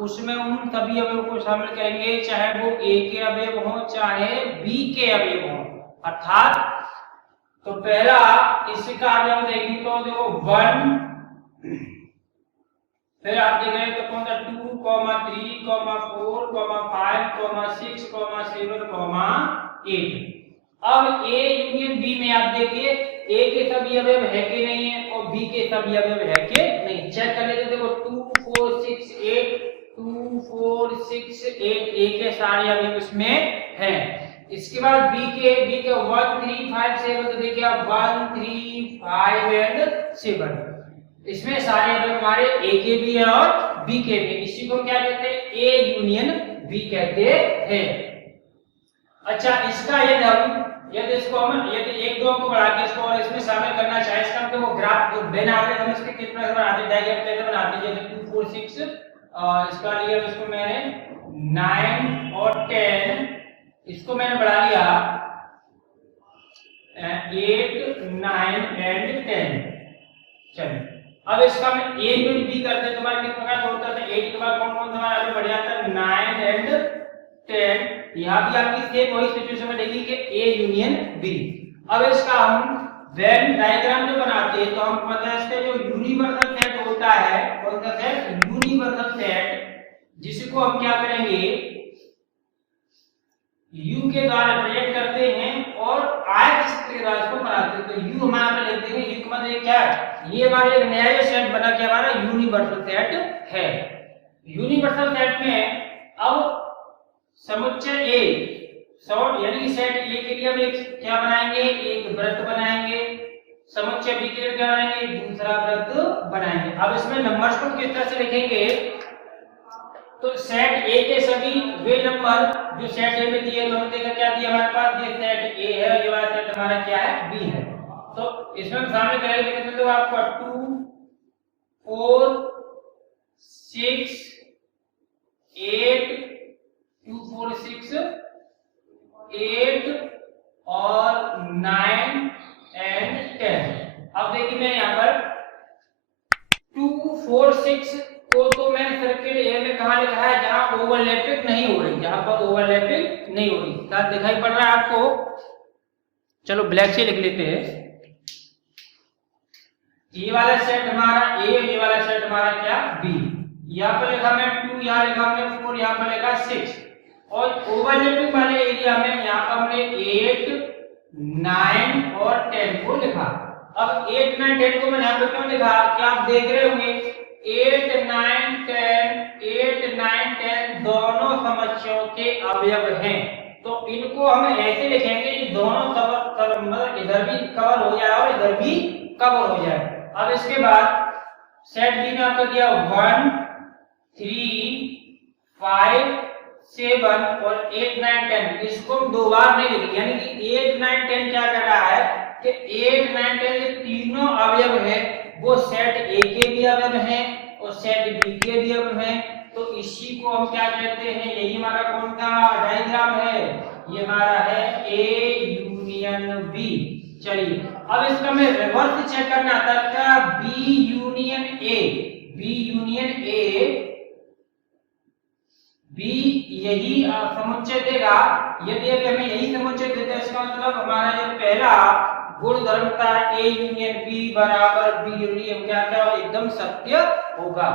उसमें उन सभी अवयवों को शामिल करेंगे, चाहे वो ए के अवयव हो चाहे बी के अवयव हो। अर्थात तो पहला इसका अवयव देखेंगे तो देखो 1, फिर आप देख रहे हैं तो कौन सा 2, 3, 4, 5, 6, 7, 8। अब ए यूनियन बी में आप देखिए ए के सभी अवयव है कि नहीं है और बी के सभी अवयव है कि नहीं, चेक कर लेते। देखो 2 4 6 8, 2 4 6 8, ए के सारे अवयव इसमें हैं। इसके बाद बी के 1 3 5 7, तो देखिए आप 1 3 5 एंड 7, इसमें सारे अवयव हमारे ए के भी है और बी के भी। इसी को क्या कहते हैं ए यूनियन बी कहते हैं। अच्छा इसका यदि इसको हम यदि 1 2 को बढ़ा के इसको और इसमें शामिल करना चाहे, इसका हम वो ग्राफ जो बनाते हैं हम इसके किस प्रकार बनाते हैं, डायग्राम कैसे बनाते हैं, जैसे 2 4 6 इसका लिया इसको मैंने 9 और 10, इसको मैंने बढ़ा लिया 8 9 एंड 10। चलिए अब इसका मैं ए यूनियन बी करते हैं, तुम्हारे किस प्रकार से होता है 8 के बाद कौन कौन तुम्हारा आगे बढ़ जाता है 9 एंड 10। यहाँ भी आपकी सेम वही सिचुएशन में रहेगी कि ए यूनियन बी। अब इसका हम वेन डायग्राम जो बनाते हैं तो हम मतलब इसका जो यूनिवर्सल सेट होता है, कौन सा सेट यूनिवर्सल सेट, जिसको हम क्या करेंगे u के द्वारा प्रोजेक्ट करते हैं और आयत चित्र के द्वारा इसको बनाते हैं। तो u हमारा पे लिखते हैं, u का मतलब क्या है, ये हमारे एक नया जो सेट बना के हमारा यूनिवर्सल सेट है। यूनिवर्सल सेट में अब समुच्चय ए यानी सेट ए के लिए हम एक क्या बनाएंगे, एक वृत्त बनाएंगे, समुच्चय बी के लिए क्या बनाएंगे, दूसरा वृत्त बनाएंगे। अब इसमें नंबर्स को किस तरह से लिखेंगे, तो सेट ए के सभी वे नंबर जो सेट ए में दिए, तो हमने देखा क्या दिया हमारे पास, ये सेट ए है, ये वाला सेट हमारा क्या है बी है। तो इसमें हम शामिल करेंगे कितने, तो आपका 2 4 6 8 2 4 6 8 9 एंड 10। अब देखिए मैं यहाँ पर 2 4 6 को तो मैंने सर्किल ए में कहा लिखा है जहां ओवरलैपिंग नहीं हो रही, जहां पर ओवरलैपिंग नहीं हो रही। क्या दिखाई पड़ रहा है आपको? चलो ब्लैक से लिख लेते हैं। ये वाला सेट हमारा ए, ये वाला सेट हमारा क्या बी। यहाँ पर लिखा मैं 2, यहाँ लिखा हमने 4, यहाँ पर लिखा 6। और ओवरलैपिंग वाले एरिया में यहाँ पर हमने 8 9 और 10 को लिखा। अब 8 9 10 को मैंने यहाँ पे क्यों लिखा कि आप देख रहे होंगे 8 9 10 दोनों समुच्चयों के अवयव हैं, तो इनको हम ऐसे लिखेंगे कि दोनों मतलब इधर भी कवर हो जाए और इधर भी कवर हो जाए। अब इसके बाद सेट बी में आपका दिया 1 3 5 7 और 8 9 10। इसको हम दो बार नहीं लिखेंगे, यानी कि 8 9 10 क्या कर रहा है कि 8 9 10 ये तीनों अवयव है वो सेट ए के भी अवयव हैं और सेट बी के भी अवयव हैं। तो इसी को हम क्या कहते हैं, यही हमारा कौन सा डायग्राम है, ये हमारा है ए यूनियन बी। चलिए अब इसका मैं रिवर्स चेक करना था, B union A, B union A, B यही समुच्चय देगा। यदि हमें यही समुच्चय देता है इसका मतलब हमारा जो पहला गुणधर्म था ए यूनियन बी बराबर बी यूनियन क्या क्या एकदम सत्य होगा।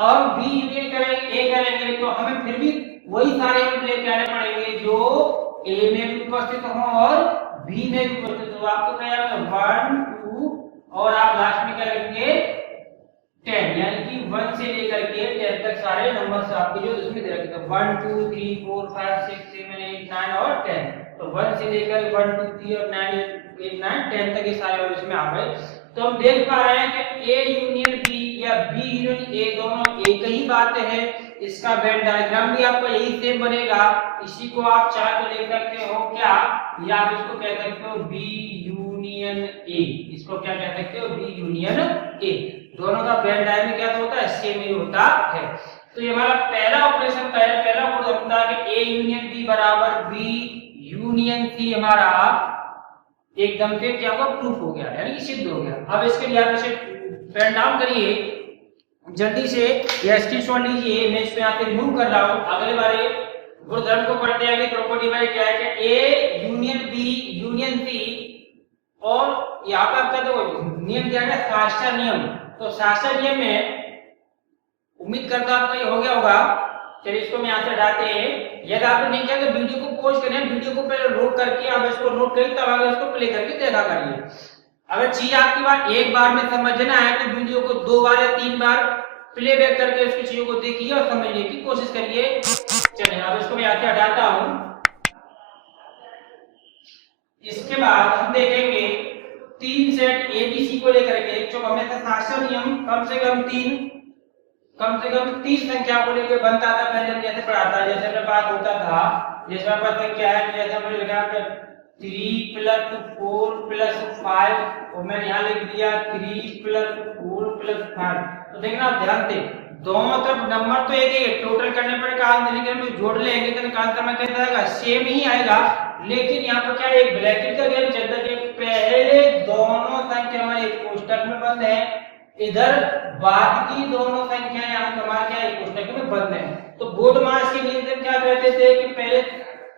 और बी यूनियन करेंगे ए करेंगे तो हमें फिर भी वही सारे लेके आने पड़ेंगे जो ए में भी उपस्थित हो और बी में भी उपस्थित हो। आपको क्या आएगा 1 2 और आप लास्ट में क्या लिखेंगे 10, यानी कि 1 से लेकर के 10 तक सारे नंबर्स आपके जो इसमें दे रखे थे 1 2 3 4 5 6 7 8 9 और 10। तो 1 से लेकर 1 2 3 और 9 8 9 10 तक ये सारे और इसमें आ गए। तो हम देख पा रहे हैं कि ए यूनियन बी या बी यूनियन ए दोनों एक ही बात है। इसका वेन डायग्राम भी आपका यही सेम बनेगा। इसी को आप चाहे तो लिख सकते हो क्या, या आप इसको कह सकते हो बी यूनियन ए, इसको क्या कह सकते हो बी यूनियन ए। दोनों का वेन डायग्राम क्या होता है, सेम ही होता है। तो ये हमारा पहला ऑपरेशन का है, पहला गुण होता है कि ए यूनियन बी बराबर बी यूनियन सी हमारा एकदम से क्या हुआ प्रूफ हो गया, यानी कि सिद्ध हो गया। अब इसके लिए आप इसे पेन डाउन करिए जल्दी से या स्क्रीनशॉट लीजिए। मैं इसको यहाँ पे रिमूव कर रहा हूँ। अगले वाले गुणधर्म को पढ़ते हैं। प्रॉपर्टी वाइज क्या है कि A union B union C, और यहाँ पर आपका जो नियम दिया है शास्त्र नियम, तो शास्त्र नियम में उम्मीद करता हूं आपको ये हो गया होगा। चलिए इसको मैं यहाँ से हटाते हैं। यदि आपने नहीं किया तो वीडियो को पॉज करें, वीडियो को पहले रोक करके आप इसको नोट करिए, तब आगे इसको प्ले करके देखा करिए। अगर चीज आपकी बात एक बार में समझना है तो वीडियो को 2 बार या 3 बार प्ले बैक करके उसकी चीजों को देखिए और समझने की कोशिश करिए। चलिए अब इसको मैं यहाँ से हटाता हूँ। इसके बाद हम देखेंगे 3 सेट एबीसी को लेकर के, जो हमेशा शास्त्र नियम कम से कम 30 संख्या को लेकर बनता था। पहले हम जैसे पढ़ाता है, जैसे अपने पास होता था, जैसे हमारे पास संख्या है, जैसे हमने लिखा 3 + 4 + 5 और मैंने यहाँ लिख दिया 3 + 4 + 5। तो देखना आप ध्यान से, दोनों तरफ नंबर तो एक ही है, टोटल करने पर का आंसर लेकिन हम जोड़ लेंगे तो आंसर में कैसा आएगा, सेम ही आएगा। लेकिन यहाँ पर क्या एक ब्रैकेट का गेम चलता है, पहले दोनों संख्या हमारे एक कोष्टक में बंद है, इधर बाद की दोनों संख्याएं यहाँ हमारे क्या एक कोष्टक में बंद है। तो बोर्ड मास के नियम से क्या कहते थे कि पहले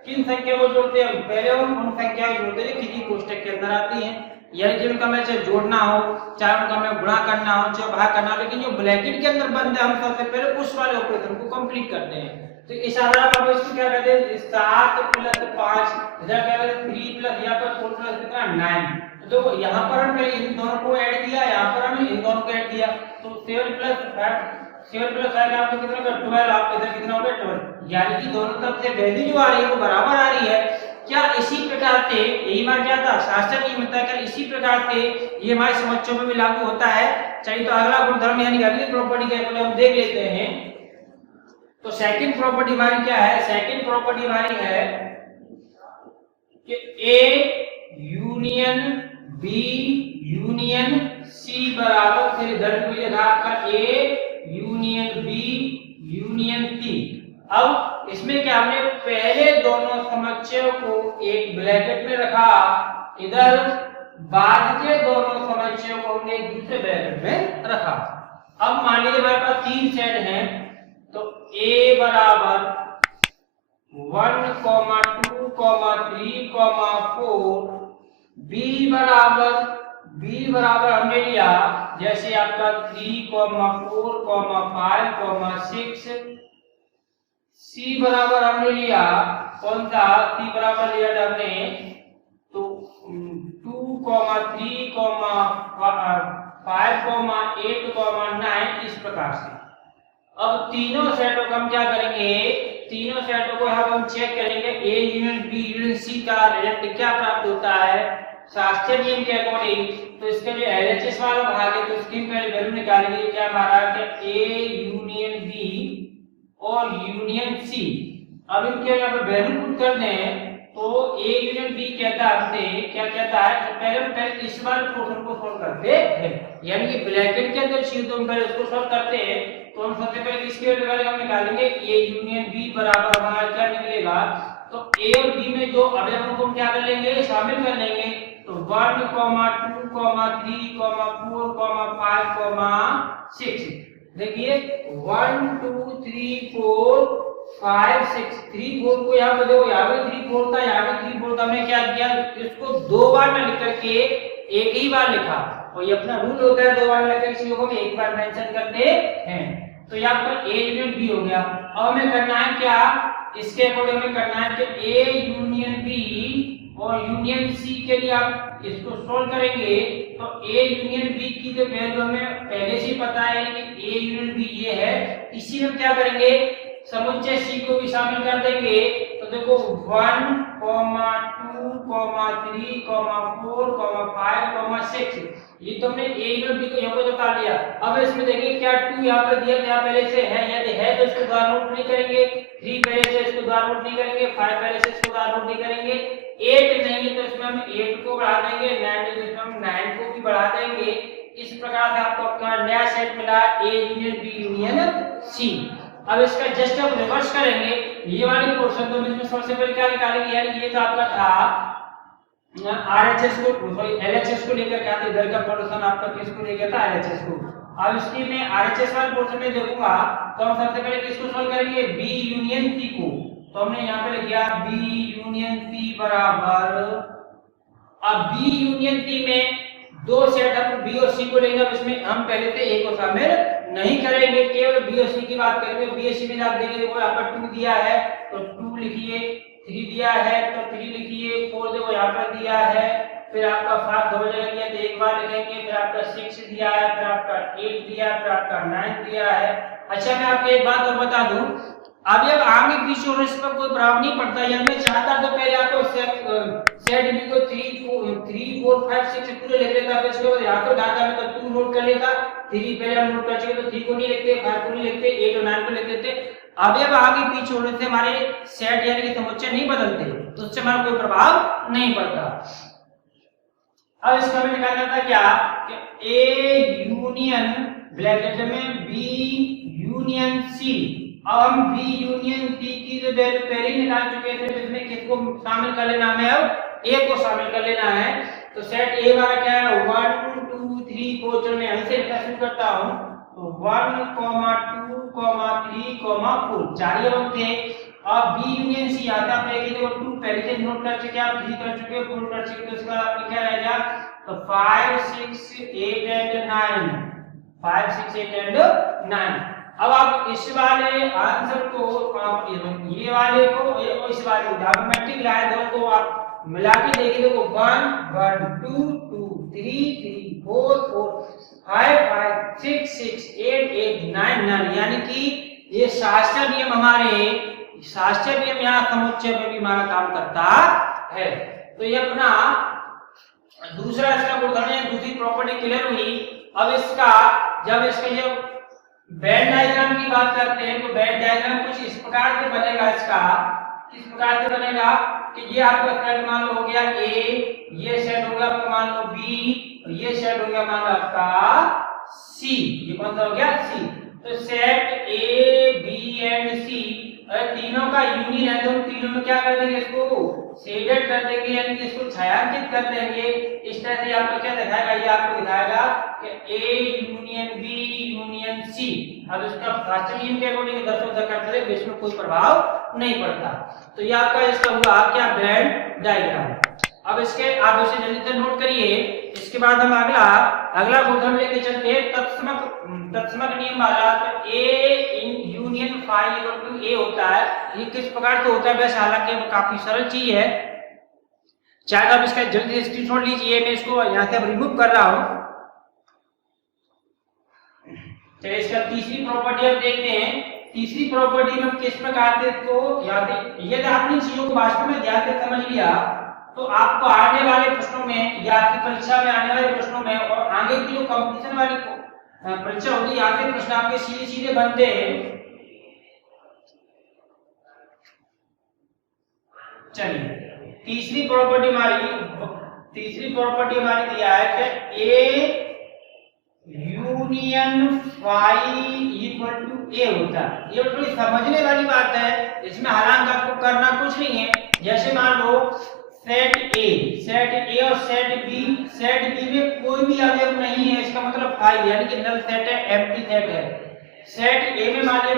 किन संख्या को जोड़ते हैं, पहले हम उन संख्या को जोड़ते थे किसी कोष्टक के अंदर आती हैं, यानी जिनका में चाहे जोड़ना हो, चाहे उनका में गुणा करना हो, चाहे भाग करना हो, लेकिन जो ब्रैकेट के अंदर बंद है हम सबसे पहले उस वाले ऑपरेशन को कंप्लीट करते हैं। तो इस आधार पर इसको क्या कहते हैं 7 + 5, इधर क्या कहते हैं 3 + यहाँ पर 4 + कितना 9। तो यहाँ पर हमने इन दोनों को ऐड किया, यहाँ पर हमने इन दोनों को ऐड किया, तो 7 + 5 आपको कितना होगा 12, आपको इधर कितना होगा 12, यानी कि दोनों तरफ से वैल्यू जो आ रही है वो बराबर आ रही है। क्या इसी प्रकार से यही बार क्या था शास्त्र नियम होता है, क्या इसी प्रकार से ये हमारे समुच्चयों में भी लागू होता है। चाहिए तो अगला गुणधर्म यानी अगली प्रॉपर्टी क्या है हम देख लेते हैं। तो सेकंड प्रॉपर्टी हमारी क्या है, सेकंड प्रॉपर्टी हमारी है कि A union B union C बराबर, फिर इधर भी लिखा आपका A union B union C. अब इसमें क्या हमने पहले दोनों समुच्चयों को एक ब्रैकेट में रखा इधर बाद के दोनों समुच्चयों को हमने एक दूसरे ब्रैकेट में रखा। अब मान लीजिए हमारे पास 3 सेट हैं, तो A बराबर 1, 2, 3, 4, B बराबर हमने लिया जैसे आपका 3, 4, 5, 6, C बराबर हमने लिया कौन सा, C बराबर लिया था हमने तो 2, 3, 5, 8, 9 इस प्रकार से। अब तीनों सेटों को हम क्या करेंगे, तीनों सेटों को हम चेक करेंगे A union B union C का रिजल्ट क्या प्राप्त होता है शास्त्रीय नियम के अकॉर्डिंग। तो इसका जो LHS वाला भाग है तो उसकी पहले वैल्यू निकालेंगे, क्या हमारा कि A यूनियन B और यूनियन C। अब इनके यहाँ पे वैल्यू पुट कर दें तो A यूनियन B कहता है हमसे, क्या कहता है, तो पहले इस वाले पोर्शन को सॉल्व करते हैं, यानी कि ब्रैकेट के अंदर चीज तो हम पहले उसको सॉल्व करते हैं। तो हम सबसे पहले किसके वैल्यू निकालेंगे, हम निकालेंगे A यूनियन B बराबर हमारा क्या निकलेगा, तो A और B में जो अवयवों को हम क्या कर लेंगे, शामिल कर लेंगे। तो 1, 2, 3, 4, 5, 6 देखिए 1, 2, 3, 4, 5, 6 3, 4 को यहाँ पे देखो, यहाँ पे 3, 4 था, यहाँ पे 3, 4 था। हमने क्या किया, इसको 2 बार में लिख करके एक ही बार लिखा, और ये अपना रूल होता है 2 बार में लिखकर किसी को हम एक बार मेंशन करते हैं। तो यहाँ पर A यूनियन B हो गया। अब हमें करना है क्या, इसके अकॉर्डिंग हमें करना है कि A यूनियन B और यूनियन C के लिए आप इसको सोल्व करेंगे। तो A यूनियन B की जो वैल्यू हमें पहले से ही पता है कि A यूनियन B ये है, इसी में क्या करेंगे, समुच्चय C को भी शामिल कर देंगे। तो देखो 1, 2, 3, 4, 5, 6 ये तो हमने A यूनियन B को यहाँ पर बता दिया। अब इसमें देखिए क्या 2 यहाँ पर दिया था पहले से है, यदि है तो इसको द्वारा नोट नहीं करेंगे, 3 पहले से इसको द्वारा नोट नहीं करेंगे, 5 पहले से इसको द्वारा नोट नहीं करेंगे, 8 नहीं तो इसमें हम 8 को बढ़ा देंगे, 9 तो इसमें हम 9 को भी बढ़ा देंगे। इस प्रकार से आपको अपना नया सेट मिला A union B union C। अब इसका जस्ट अब रिवर्स करेंगे, ये वाली पोर्शन तो इसमें सबसे पहले क्या निकालेंगे, यानी ये तो आपका था RHS को सॉरी LHS को लेकर क्या था, इधर का पोर्शन आपका किसको लेकर था, LHS को। अब इसकी मैं RHS वाले पोर्शन में देखूंगा तो हम सबसे पहले किसको सॉल्व करेंगे, B यूनियन C को। तो हमने यहाँ पे लिख दिया B यूनियन C बराबर, अब B यूनियन C में 2 सेट हम B और C को लेंगे। अब इसमें हम पहले से A को शामिल नहीं करेंगे, केवल B और C की बात करेंगे। B और C में आप देखिए देखो यहाँ पर 2 दिया है तो 2 लिखिए, 3 दिया है तो 3 लिखिए, 4 देखो यहाँ पर दिया है, फिर आपका 5 दो जगह दिया तो एक बार लिखेंगे, फिर आपका 6 दिया है, फिर आपका 8 दिया है, फिर आपका 9 दिया है। अच्छा मैं आपको एक बात और बता दूं, अब जब आगे पीछे और इस पर कोई प्रभाव नहीं पड़ता, या मैं चाहता तो पहले आपको सेट बी को 3, 4, 5, 6 पूरे लिख लेता, फिर इसके बाद यहाँ तो डाटा में तो 2 नोट कर लेता, 3 पहले हम नोट कर चुके तो 3 को नहीं लिखते, 5 को नहीं लिखते, 8 और 9 को लिख देते। अब जब आगे पीछे होने से हमारे सेट यानी कि समुच्चय नहीं बदलते तो उससे हमारा कोई प्रभाव नहीं पड़ता। अब इसका हमें निकालना था क्या कि A यूनियन ब्रैकेट में B यूनियन C। अब हम B यूनियन C की जो वैल्यू पहले ही निकाल चुके थे, इसमें किसको शामिल कर लेना है, अब A को शामिल कर लेना है। तो सेट A वाला क्या है 1, 2, 3, 4, चलो मैं यहां से शुरू करता हूं। तो 1, 2, 3, 4 चार अब थे। अब B यूनियन C आता है कि देखो 2 पहले से नोट कर चुके, आप 3 कर चुके, 4 कर चुके, तो इसका आपका क्या रहेगा, तो 5, 6, 8 एंड 9, 5, 6, 8 एंड 9। अब आप इस वाले आंसर को आप ये वाले को इस वाले को ज्योमेट्रिक लाइन दोनों को आप मिला के देखिए, देखो 1, 1, 2, 2, 3, 3, 4, 4, 5, 5, 6, 6, 8, 8, 9, 9, यानी कि ये शास्त्रीय नियम हमारे शास्त्रीय नियम यहाँ समुच्चय में भी हमारा काम करता है। तो ये अपना दूसरा इसका उदाहरण है, दूसरी प्रॉपर्टी क्लियर हुई। अब इसका जब इसके जब बेड डायग्राम की बात करते हैं तो बेड डायग्राम कुछ इस प्रकार से बनेगा। इसका किस प्रकार से बनेगा कि ये आपका सेट मान लो हो गया A, ये सेट हो गया आपका मान लो B, और ये सेट हो गया मान लो आपका C। ये कौन सा हो गया C। तो set A, B and C तीनों का यूनियन है तो हम तीनों में क्या कर देंगे, इसको शेडेड कर देंगे, यानी कि इसको छायांकित कर देंगे। इस तरह से आपको क्या दिखाएगा, ये आपको दिखाएगा कि A union B union C. अब इसका फ्रैक्चर नियम के अकॉर्डिंग दर्शक करते हैं, इसमें कोई प्रभाव नहीं पड़ता। तो ये आपका इसका हुआ क्या, वेन डायग्राम। अब इसके आप इसे जल्दी से नोट करिए। इसके बाद हम अगला गुणधर्म लेके चलते हैं, तत्समक नियम वाला। तो A in union phi equal to A होता है। ये किस प्रकार से होता है, वैसे हालांकि काफी सरल चीज है, चाहे आप इसका जल्दी से स्क्रीनशॉट लीजिए। मैं इसको यहाँ से रिमूव कर रहा हूँ। चलिए इसका तीसरी प्रॉपर्टी हम देखते हैं। तीसरी प्रॉपर्टी में किस प्रकार से इसको याद, यदि आपने चीजों को वास्तव में ध्यान से समझ लिया तो आपको आने वाले प्रश्नों में या आपकी परीक्षा में आने वाले प्रश्नों में और आगे की जो कंपटीशन वाली परीक्षा होगी, यहाँ के प्रश्न आपके सीधे सीधे बनते हैं। चलिए तीसरी प्रॉपर्टी हमारी दिया है कि A union phi equal to A होता है। ये थोड़ी समझने वाली बात है, इसमें हालांकि आपको करना कुछ नहीं है। जैसे मान लो सेट ए और सेट बी में कोई भी अवयव नहीं है, इसका मतलब फाई यानी कि नल सेट है, एम्प्टी सेट है। सेट ए में मान लिया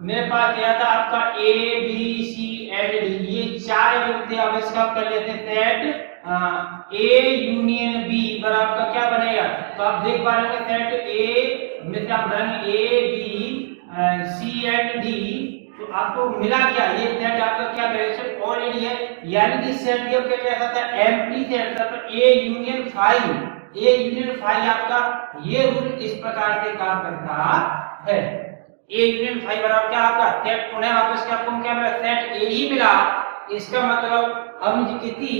मेरे पास क्या था आपका A B C and D, ये चार अवयव थे। अब इसका कर लेते हैं सेट ए यूनियन बी बराबर का क्या बनेगा, तो आप देख पा रहे हैं सेट ए में क्या बनेंगे, A B C and D. तो आपको मिला क्या, ये सेट आपका क्या डायरेक्शन ऑलरेडी है, यानी कि सेट ये क्या कहता था, एम्प्टी सेट था। तो ए यूनियन फाई आपका ये रूल इस प्रकार से काम करता है। ए यूनियन फाई बराबर क्या आपका सेट पुनः वापस क्या आपको क्या मिला, सेट ए ही मिला। इसका मतलब हम किसी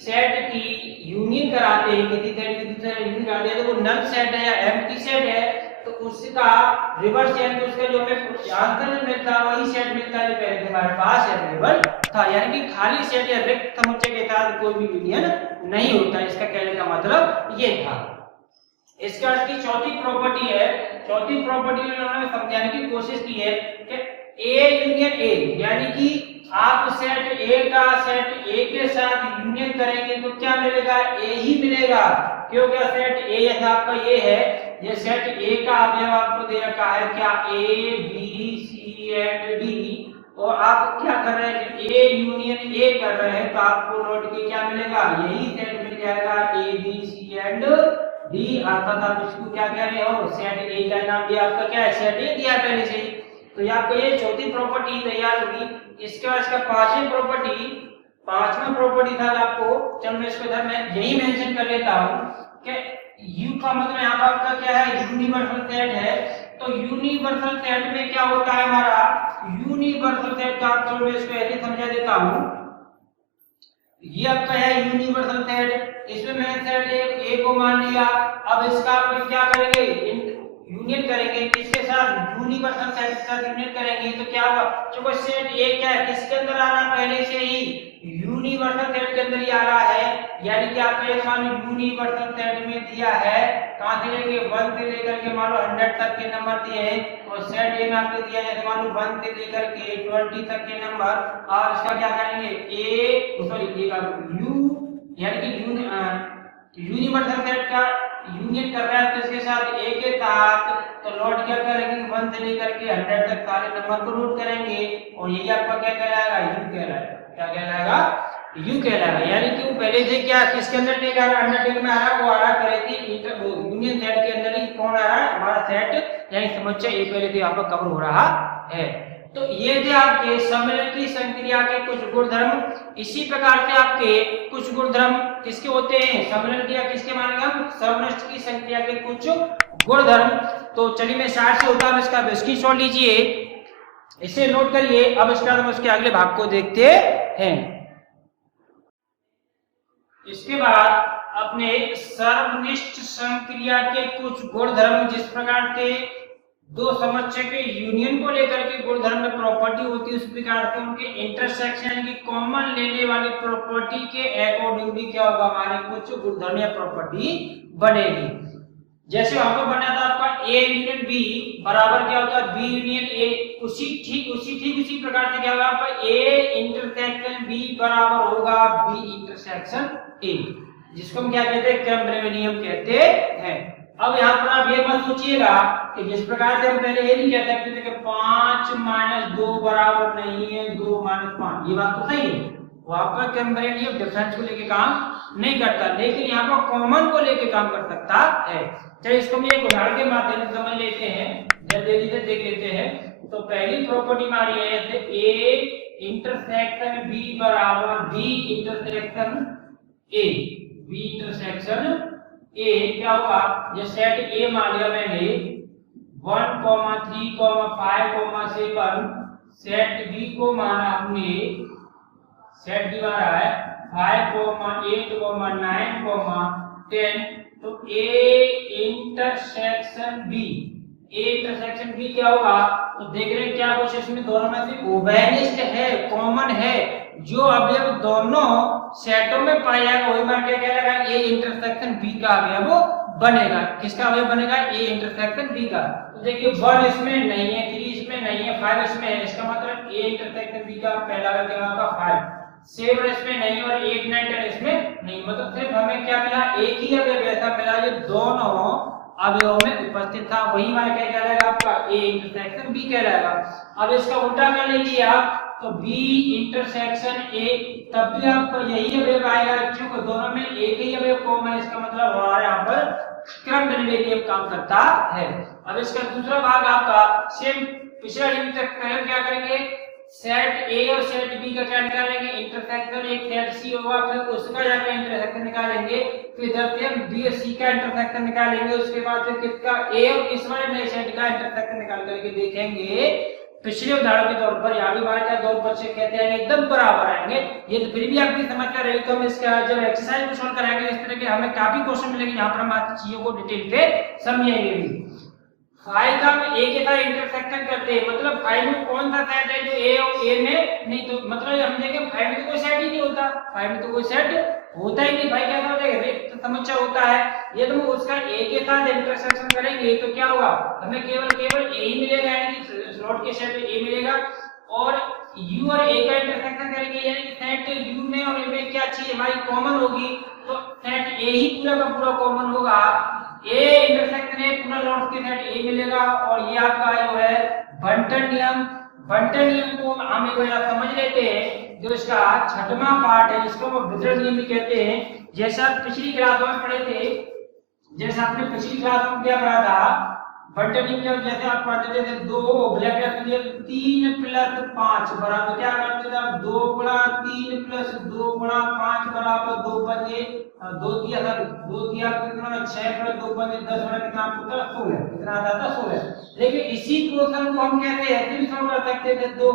सेट की यूनियन कराते हैं, किसी सेट की दूसरे यूनियन कराते हैं, तो वो नल सेट है या एम्प्टी सेट है, तो उसका रिवर्स यानी कि उसका जो हमें आंसर मिलता है वही सेट मिलता है जो पहले से हमारे पास अवेलेबल था। यानी कि खाली सेट या रिक्त समुच्चय के साथ कोई भी यूनियन नहीं होता, इसका कहने का मतलब ये था। इसके बाद की चौथी प्रॉपर्टी है। चौथी प्रॉपर्टी में उन्होंने समझाने की कोशिश की है कि ए यूनियन ए, यानी कि आप सेट ए का सेट ए के साथ यूनियन करेंगे तो क्या मिलेगा, ए ही मिलेगा। क्योंकि सेट ए जैसा आपका ये है, ये सेट ए का अवयव आपको दे रखा है क्या, A B C and D, और आप क्या कर रहे हैं, ए यूनियन ए कर रहे हैं, तो आपको नोट की क्या मिलेगा, यही सेट मिल जाएगा A B C and D. अर्थात आप इसको क्या कह रहे हो, सेट ए का नाम भी आपका क्या है, सेट ए दिया पहले से ही। तो ये आपको ये चौथी प्रॉपर्टी तैयार होगी। इसके बाद इसका पांचवा प्रॉपर्टी था आपको, चलो मैं इसको इधर में यही मेंशन कर लेता हूं कि यू का मतलब यहाँ पर आपका क्या है, यूनिवर्सल सेट है। तो यूनिवर्सल सेट में क्या होता है हमारा, यूनिवर्सल सेट का आप चलो इसको ऐसे समझा देता हूं। ये आपका है यूनिवर्सल सेट, इसमें मैंने सेट ए को मान लिया। अब इसका आप क्या करेंगे, यूनियन करेंगे, किसके साथ, यूनिवर्सल सेट के साथ यूनियन करेंगे। तो क्या होगा, जो सेट ए क्या है, किसके अंदर आ रहा है, पहले से ही यूनिवर्सल सेट के अंदर ही आ रहा है। यानी कि आपको एक मान यूनिवर्सल सेट में दिया है, कहां से लेके 1 से लेकर के मान लो 100 तक के नंबर दिए हैं, और सेट ए में आपको दिया है मान लो 1 से लेकर के 20 तक के नंबर। और इसका क्या करेंगे, ए का यू यानी कि यूनिवर्सल सेट का यूनियन कर रहा है, तो इसके साथ ए के साथ तो नोट क्या करेंगे, 1 से लेकर के 100 तक सारे नंबर को नोट करेंगे, और यही आपका क्या कहलाएगा, यू कहलाएगा। क्या कहलाएगा, यू कहलाएगा। यानी कि वो पहले से क्या किसके अंदर टेक आ रहा है, अंडरटेक में आ रहा है, वो आ रहा करे थी यूनियन सेट के अंदर ही कौन आ रहा है, हमारा सेट यानी समुच्चय ए पहले से आपका कवर हो रहा है। तो ये थे आपके सम्मेलन की संक्रिया के कुछ गुणधर्म। इसी प्रकार से आपके कुछ गुणधर्म किसके होते हैं, सम्मेलन क्रिया किसके मानेंगे हम, समष्टि की संक्रिया के कुछ गुणधर्म। तो चलिए मैं 60 से होता है, इसका स्क्रीनशॉट लीजिए, इसे नोट करिए। अब इसके बाद हम उसके अगले भाग को देखते हैं। इसके बाद अपने सर्वनिष्ठ संक्रिया के कुछ गुणधर्म, जिस प्रकार से दो समुच्चय के यूनियन को लेकर के गुणधर्म में प्रॉपर्टी होती है, उस प्रकार से उनके इंटरसेक्शन की कॉमन लेने वाली प्रॉपर्टी के अकॉर्डिंग भी क्या होगा, हमारे कुछ गुणधर्म या प्रॉपर्टी बनेगी। जैसे वहां पर बना था आपका A यूनियन B बराबर क्या होता है B यूनियन A। उसी प्रकार से क्या होगा आपका A इंटरसेक्शन B बराबर होगा B इंटरसेक्शन A, जिसको हम क्या कहते हैं, क्रमबद्ध नियम कहते हैं। अब यहाँ पर आप ये मत सोचिएगा कि जिस प्रकार से हम पहले ये नहीं कह सकते थे कि 5 - 2 बराबर नहीं है 2 - 5, ये बात तो सही है, वो आपका क्रमबद्ध नियम डिफरेंस को लेके काम नहीं करता, लेकिन यहाँ पर कॉमन को लेके काम कर सकता है। चलिए इसको हम एक उदाहरण के माध्यम से समझ लेते हैं, जल्दी से देख लेते हैं। तो पहली प्रॉपर्टी हमारी है जैसे A इंटरसेक्शन B बराबर B intersection A। B intersection A क्या होगा, ये सेट A मान लिया मैंने 1, 3, 5, 7, सेट B को माना हमने, सेट B माना है 5, 8, 9, 10। तो A इंटरसेक्शन B क्या होगा, तो देख रहे हैं क्या कोशिश में दोनों में से ओबेनिस्ट है, कॉमन है, जो अवयव दोनों सेटों में पाया जाएगा वही मान के क्या लगा A इंटरसेक्शन B का अवयव बनेगा। किसका अवयव बनेगा, A इंटरसेक्शन B का। तो देखिए 1 इसमें नहीं है, 3 इसमें नहीं है, 5 इसमें है, इसका मतलब A इंटरसेक्शन B का पहला अवयव क्या होगा 5। 7 इसमें नहीं और 8, 9, 10 इसमें नहीं, मतलब सिर्फ हमें क्या मिला, एक ही अवयव ऐसा मिला जो दोनों अवयवों में उपस्थित था, वही वाला क्या कहलाएगा आपका A इंटरसेक्शन B कहलाएगा। अब इसका उल्टा कर लीजिए आप, तो B इंटरसेक्शन A, तब भी आपको यही अवयव आएगा क्योंकि दोनों में एक ही अवयव कॉमन है, इसका मतलब हमारे यहाँ पर क्रमबद्ध नियम काम करता है। अब इसका दूसरा भाग आपका सेम पिछला यूनिट तक क्या करेंगे, सेट A और सेट B का क्या निकालेंगे, इंटरसेक्शन एक सेट C होगा, फिर उसका जाकर इंटरसेक्शन निकालेंगे, फिर जब हम B और C का इंटरसेक्शन निकालेंगे, उसके बाद फिर किसका A और इस वाले नए सेट का इंटरसेक्शन निकाल करके देखेंगे। पिछले उदाहरण के तौर पर यहाँ भी हमारे क्या दो बच्चे कहते हैं एकदम बराबर आएंगे, ये तो फिर भी आपकी समस्या रहेगी, तो हम इसका जब एक्सरसाइज को सॉल्व कराएंगे इस तरह के हमें काफी क्वेश्चन मिलेंगे, यहाँ पर हम आज चीजों को डिटेल पे समझेंगे भी। फाइल का हम A के साथ इंटरसेक्शन करते हैं, मतलब फाइल में कौन सा सेट है जो A और A में नहीं, तो मतलब हम देखें फाइल में तो कोई सेट ही नहीं होता, फाइल में तो कोई सेट होता ही नहीं, भाई क्या होता है तो समस्या होता है। ये तो उसका A के साथ इंटरसेक्शन करेंगे तो क्या होगा, हमें केवल A ही मिलेगा, यानी कि स्लॉट के सेट में A मिलेगा, और U और A का इंटरसेक्शन करेंगे यानी कि सेट U में और A में क्या चीज हमारी कॉमन होगी, तो सेट A ही पूरा का पूरा कॉमन होगा, A इंटरसेक्शन A पूरा लॉट के सेट A मिलेगा। और ये आपका जो है बंटन नियम को हम एक बार समझ लेते हैं, जो इसका छठवां पार्ट है, इसको हम वितरण नियम भी कहते हैं। जैसा पिछली क्लास में पढ़े थे, जैसा आपने पिछली क्लास में क्या पढ़ा था, बंटन नियम जैसे आप पढ़ते थे 2 ब्लैक 3 + 5 बराबर क्या करते थे आप, 2 × 3 + 2 × 5 बराबर 2 बजे 2 दिया कितना 6 + 2 बजे 10 बड़ा कितना आपको 16, कितना आता था 16। लेकिन इसी क्वेश्चन को हम कहते हैं ऐसे भी सॉल्व कर सकते थे, 2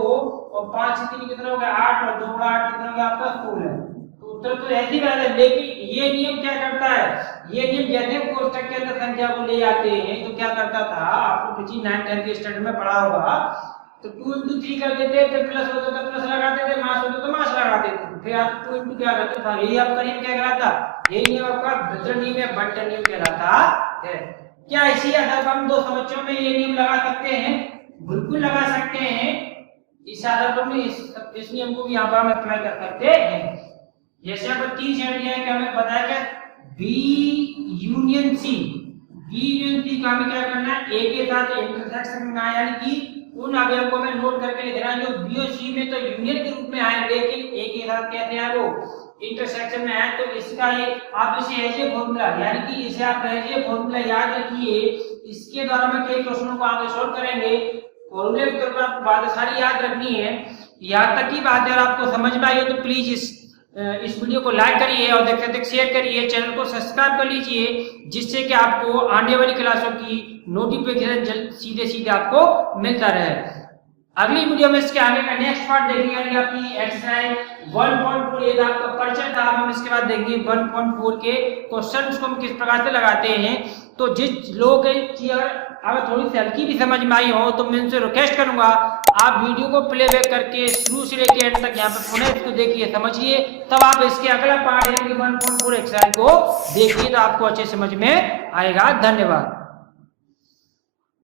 और 5 से 3 कितना हो गया 8 और 2 × 8 कितना हो गया आपका 16, तो उत्तर तो ऐसे ही रहता है। लेकिन ये नियम क्या करता है, ये नियम जैसे कोष्ठक के अंदर संख्या को ले आते हैं तो क्या करता था, आपको पिछली 9, 10 के स्टैंडर्ड में पढ़ा होगा, तो 2 × 3 कर देते थे, प्लस होता तो प्लस लगाते थे, मास होता तो मास लगाते थे, फिर आप 2 × क्या करते थे, यही आपका नियम क्या कहलाता, यही नियम आपका वितरण नियम या बंटन नियम कहलाता है। क्या इसी आधार पर हम दो समस्याओं में ये नियम लगा सकते हैं, बिल्कुल लगा सकते हैं, इस आधार पर इस नियम को भी यहाँ पर हम अप्लाई कर सकते हैं। जैसे यहाँ पर 3 सेट दिया है कि हमें बताया क्या B यूनियन C का हमें क्या करना है, A के साथ इंटरसेक्शन करना है, यानी कि उन अवयव को हमें नोट करके लिखना है जो B और C में तो यूनियन के रूप में आए, लेकिन A के साथ कैसे आए वो इंटरसेक्शन में आए। तो इसका एक आप इसे ऐसे फॉर्मूला, यानी कि इसे आप ऐसे फॉर्मूला याद रखिए, इसके द्वारा हम कई क्वेश्चनों को आगे सॉल्व करेंगे। फॉर्मूले के तौर पर आपको बातें सारी याद रखनी है, यहाँ तक की बात है, और आपको समझ में आई हो तो प्लीज इस वीडियो को लाइक करिए और देखते देखते शेयर करिए, चैनल को सब्सक्राइब कर लीजिए, जिससे कि आपको आने वाली क्लासों की नोटिफिकेशन सीधे आपको मिलता रहे। अगली वीडियो में इसके आगे का नेक्स्ट पार्ट देखेंगे, यानी आपकी एक्सरसाइज 1.4 ये आपका परिचय था, हम इसके बाद देखेंगे 1.4 के क्वेश्चंस को हम किस प्रकार से लगाते हैं। तो जिस लोग अगर थोड़ी सी हल्की भी समझ में आई हो तो मैं उनसे रिक्वेस्ट करूंगा आप वीडियो को प्लेबैक करके शुरू से लेकर एंड तक यहाँ पर पुनः इसको देखिए, समझिए, तब आप इसके अगला पार्ट यानी 1.4 एक्सरसाइज को देखिए तो आपको अच्छे समझ में आएगा। धन्यवाद।